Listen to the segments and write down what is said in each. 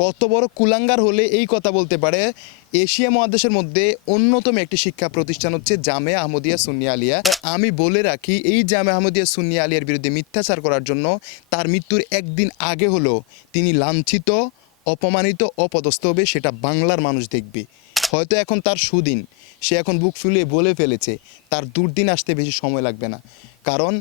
কত বড় কুলাঙ্গার হলে এই কথা বলতে পারে? এশিয়া মহাদেশের মধ্যে অন্যতম একটি শিক্ষা প্রতিষ্ঠান হচ্ছে জামিয়া আহমদিয়া সুন্নিয়া আলিয়া। আমি বলে রাখি, এই জামিয়া আহমদিয়া সুন্নিয়া আলিয়ার বিরুদ্ধে মিথ্যাচার করার জন্য তার মৃত্যুর একদিন আগে হলো তিনি লাঞ্ছিত, অপমানিত, অপদস্থ হবে, সেটা বাংলার মানুষ দেখবে। হয়তো এখন তার সুদিন, সে এখন বুক ফুলিয়ে বলে ফেলেছে, তার দুর্দিন আসতে বেশি সময় লাগবে না। কারণ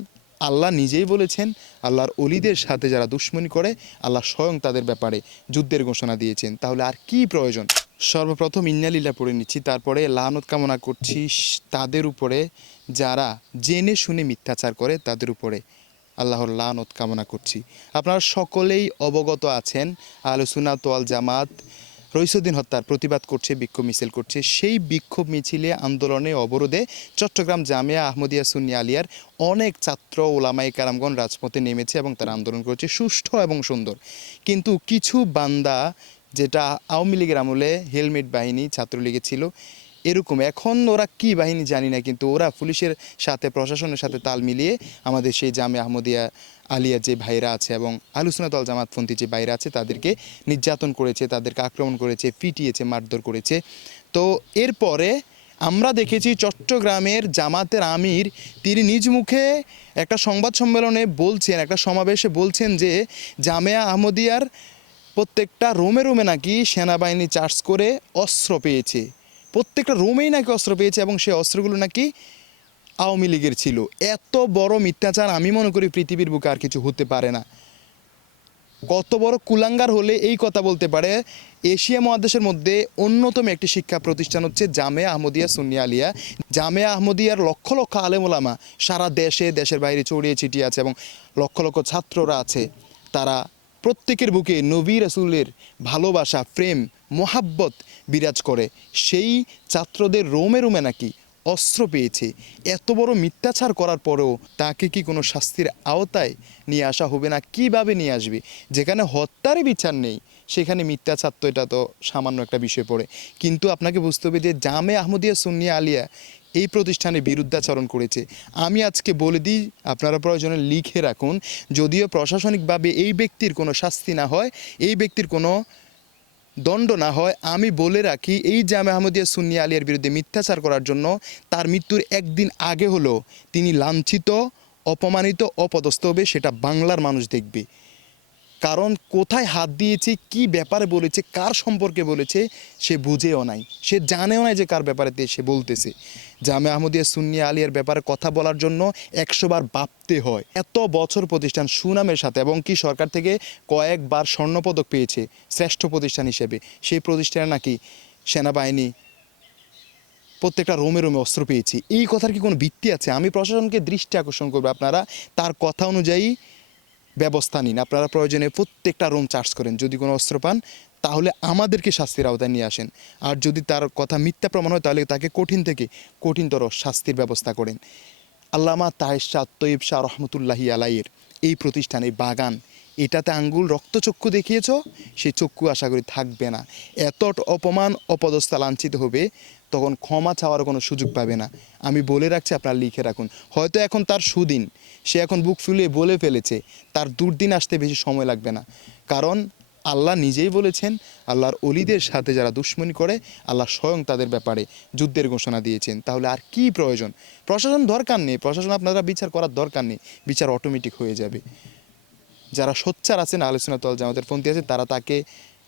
আল্লাহ নিজেই বলেছেন, আল্লাহর অলিদের সাথে যারা দুশ্মনী করে আল্লাহ স্বয়ং তাদের ব্যাপারে যুদ্ধের ঘোষণা দিয়েছেন। তাহলে আর কি প্রয়োজন? সর্বপ্রথম ইন্নালিল্লাহ পড়ে নিচ্ছি, তারপরে লানত কামনা করছি তাদের উপরে যারা জেনে শুনে মিথ্যাচার করে, তাদের উপরে আল্লাহর লানত কামনা করছি। আপনারা সকলেই অবগত আছেন, আহলে সুন্নাত ওয়াল জামাত রইসুদ্দিন হত্যার প্রতিবাদ করছে, বিক্ষোভ মিছিল করছে। সেই বিক্ষোভ মিছিলে, আন্দোলনে, অবরোধে চট্টগ্রাম জামিয়া আহমদিয়া সুন্নিয়া আলিয়ার অনেক ছাত্র ওলামায়ে কেরামগণ রাজপথে নেমেছে এবং তারা আন্দোলন করেছে সুষ্ঠু এবং সুন্দর। কিন্তু কিছু বান্দা, যেটা আওয়ামী লীগের আমলে হেলমেট বাহিনী, ছাত্রলীগে ছিল এরকম, এখন ওরা কি বাহিনী জানি না, কিন্তু ওরা পুলিশের সাথে, প্রশাসনের সাথে তাল মিলিয়ে আমাদের সেই জামিয়া আহমদিয়া আলিয়ার যে ভাইরা আছে এবং আহলে সুন্নাত ওয়াল জামাতপন্থী যে ভাইরা আছে তাদেরকে নির্যাতন করেছে, তাদেরকে আক্রমণ করেছে, পিটিয়েছে, মারধর করেছে। তো এরপরে আমরা দেখেছি চট্টগ্রামের জামাতের আমির তিনি নিজ মুখে একটা সংবাদ সম্মেলনে বলছেন, একটা সমাবেশে বলছেন যে জামিয়া আহমদিয়ার প্রত্যেকটা রোমে রোমে নাকি সেনাবাহিনী চার্জ করে অস্ত্র পেয়েছে, প্রত্যেকটা রোমেই নাকি অস্ত্র পেয়েছে এবং সেই অস্ত্রগুলো নাকি আওয়ামী লীগের ছিল। এত বড় মিথ্যাচার আমি মনে করি পৃথিবীর বুকে আর কিছু হতে পারে না। কত বড় কুলাঙ্গার হলে এই কথা বলতে পারে? এশিয়া মহাদেশের মধ্যে অন্যতম একটি শিক্ষা প্রতিষ্ঠান হচ্ছে জামিয়া আহমদিয়া সুন্নিয়া আলিয়া। জামিয়া আহমদিয়ার লক্ষ লক্ষ আলেম ওলামা সারা দেশে, দেশের বাইরে ছড়িয়ে ছিটিয়ে আছে এবং লক্ষ লক্ষ ছাত্ররা আছে। তারা প্রত্যেকের বুকে নবী রাসূলের ভালোবাসা, প্রেম, মোহাব্বত বিরাজ করে। সেই ছাত্রদের রোমে রোমে নাকি অস্ত্র পেয়েছে। এত বড় মিথ্যাচার করার পরেও তাকে কি কোনো শাস্তির আওতায় নিয়ে আসা হবে না? কিভাবে নিয়ে আসবে? যেখানে হত্যারই বিচার নেই সেখানে মিথ্যাচার, তো এটা তো সামান্য একটা বিষয় পড়ে। কিন্তু আপনাকে বুঝতে হবে যে জামিয়া আহমদিয়া সুন্নিয়া আলিয়া এই প্রতিষ্ঠানে বিরুদ্ধাচরণ করেছে। আমি আজকে বলে দিই, আপনারা প্রয়োজনে লিখে রাখুন, যদিও প্রশাসনিকভাবে এই ব্যক্তির কোনো শাস্তি না হয়, এই ব্যক্তির কোনো দণ্ড না হয়, আমি বলে রাখি, এই জামিয়া আহমদিয়া সুন্নিয়া আলিয়ার বিরুদ্ধে মিথ্যাচার করার জন্য তার মৃত্যুর একদিন আগে হলো তিনি লাঞ্ছিত, অপমানিত, অপদস্থ হবে, সেটা বাংলার মানুষ দেখবে। কারণ কোথায় হাত দিয়েছে, কি ব্যাপারে বলেছে, কার সম্পর্কে বলেছে সে বুঝেও নাই, সে জানেও নাই যে কার ব্যাপারে সে বলতেছে। জামিয়া আহমদিয়া সুন্নিয়া আলিয়ার ব্যাপারে কথা বলার জন্য 100 বার ভাবতে হয়। এত বছর প্রতিষ্ঠান সুনামের সাথে, এবং কি সরকার থেকে কয়েকবার স্বর্ণপদক পেয়েছে শ্রেষ্ঠ প্রতিষ্ঠান হিসেবে, সেই প্রতিষ্ঠানে নাকি সেনাবাহিনী প্রত্যেকটা রোমে রোমে অস্ত্র পেয়েছি। এই কথার কি কোনো ভিত্তি আছে? আমি প্রশাসনকে দৃষ্টি আকর্ষণ করবো, আপনারা তার কথা অনুযায়ী ব্যবস্থা নিন। আপনারা প্রয়োজনে প্রত্যেকটা রুম চার্জ করেন, যদি কোনো অস্ত্র পান তাহলে আমাদেরকে শাস্তির আওতায় নিয়ে আসেন। আর যদি তার কথা মিথ্যা প্রমাণ হয় তাহলে তাকে কঠিন থেকে কঠিনতর শাস্তির ব্যবস্থা করেন। আল্লামা তাহের শাহ তৈয়ব শাহ রহমতুল্লাহি আলাইয়ের এই প্রতিষ্ঠান, এই বাগান, এটাতে আঙ্গুল রক্তচক্ষু দেখিয়েছ, সেই চক্ষু আশা করি থাকবে না। এত অপমান, অপদস্থা, লাঞ্ছিত হবে, তখন ক্ষমা চাওয়ার কোনো সুযোগ পাবে না। আমি বলে রাখছি, আপনারা লিখে রাখুন। হয়তো এখন তার সুদিন, সে এখন বুক ফুলিয়ে বলে ফেলেছে, তার দুর্দিন আসতে বেশি সময় লাগবে না। কারণ আল্লাহ নিজেই বলেছেন, আল্লাহর অলিদের সাথে যারা দুশ্মনী করে আল্লাহ স্বয়ং তাদের ব্যাপারে যুদ্ধের ঘোষণা দিয়েছেন। তাহলে আর কি প্রয়োজন? প্রশাসন দরকার নেই, প্রশাসন আপনারা বিচার করার দরকার নেই, বিচার অটোমেটিক হয়ে যাবে। যারা সোচ্চার আছেন, আহলে সুন্নাত ওয়াল জামাতের পন্থী আছেন, তারা তাকে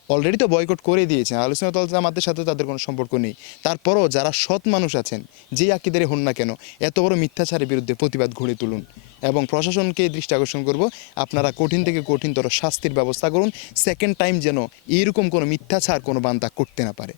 অলরেডি তো বয়কট করে দিয়েছেন। আহলে সুন্নাত ওয়াল জামাতের সাথে তাদের কোনো সম্পর্ক নেই। তারপরও যারা সৎ মানুষ আছেন, যেই আকিদারে হন না কেন, এত বড় মিথ্যাচারের বিরুদ্ধে প্রতিবাদ গড়ে তুলুন। এবং প্রশাসনকে দৃষ্টি আকর্ষণ করব, আপনারা কঠিন থেকে কঠিনতর শাস্তির ব্যবস্থা করুন। সেকেন্ড টাইম যেন এরকম কোনো মিথ্যাচার কোনো বান্দা করতে না পারে।